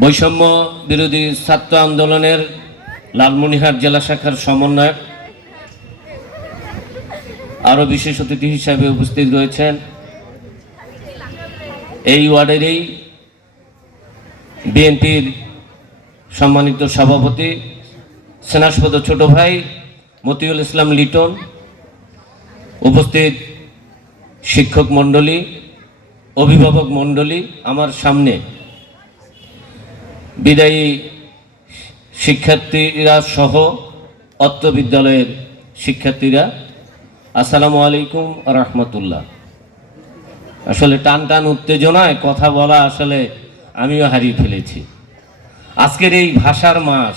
বৈষম্য বিরোধী ছাত্র আন্দোলনের লালমনিরহাট জেলা শাখার সমন্বয়ক আরও বিশেষ অতিথি হিসাবে উপস্থিত রয়েছেন এই ওয়ার্ডেরই বিএনপির সম্মানিত সভাপতি সেনাসপদ ছোট ভাই মতিউল ইসলাম লিটন, উপস্থিত শিক্ষক মণ্ডলী, অভিভাবক মণ্ডলী, আমার সামনে বিদায়ী শিক্ষার্থীরা সহ অত্র বিদ্যালয়ের শিক্ষার্থীরা, আসসালামু আলাইকুম রহমতুল্লাহ। আসলে টান টান উত্তেজনায় কথা বলা আসলে আমিও হারিয়ে ফেলেছি। আজকের এই ভাষার মাস,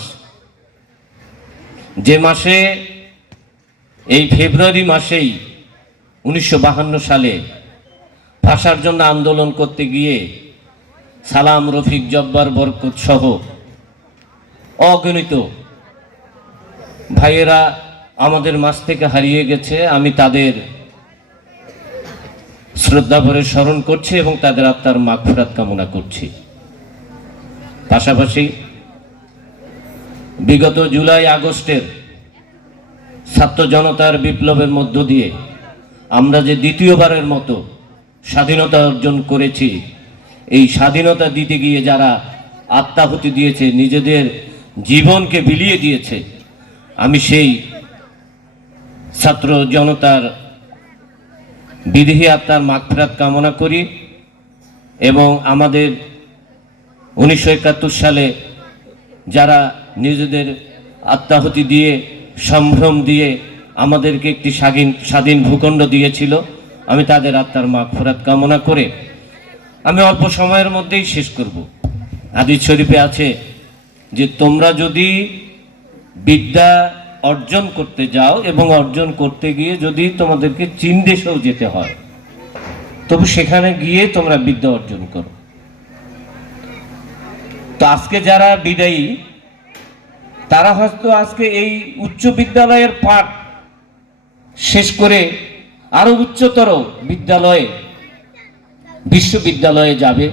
যে মাসে এই ফেব্রুয়ারি মাসেই 1952 সালে ভাষার জন্য আন্দোলন করতে গিয়ে সালাম, রফিক, জব্বার, বরকত সহ অগণিত ভাইয়েরা আমাদের মাঝ থেকে হারিয়ে গেছে। আমি তাদের শ্রদ্ধা ভরে স্মরণ করছি এবং তাদের আত্মার মাগফিরাত কামনা করছি। পাশাপাশি বিগত জুলাই আগস্টের ছাত্র জনতার বিপ্লবের মধ্য দিয়ে আমরা যে দ্বিতীয়বারের মতো স্বাধীনতা অর্জন করেছি, এই স্বাধীনতা দিতে গিয়ে যারা আত্মাহুতি দিয়েছে, নিজেদের জীবনকে বিলিয়ে দিয়েছে, আমি সেই ছাত্র জনতার বিদেহী আত্মার মাগফিরাত কামনা করি এবং আমাদের 1971 সালে যারা নিজেদের আত্মাহুতি দিয়ে, সম্ভ্রম দিয়ে আমাদেরকে একটি স্বাধীন ভূখণ্ড দিয়েছিল, আমি তাদের আত্মার মাগফিরাত কামনা করে আমি অল্প সময়ের মধ্যেই শেষ করব। হাদিস শরীফে আছে যে তোমরা যদি বিদ্যা অর্জন করতে যাও এবং অর্জন করতে গিয়ে যদি তোমাদেরকে চীন দেশেও যেতে হয়, তবে সেখানে গিয়ে তোমরা বিদ্যা অর্জন করো। তো আজকে যারা বিদায়ী, তারা হয়তো আজকে এই উচ্চ বিদ্যালয়ের পাঠ শেষ করে আরো উচ্চতর বিদ্যালয়ে, বিশ্ববিদ্যালয়ে যাবে।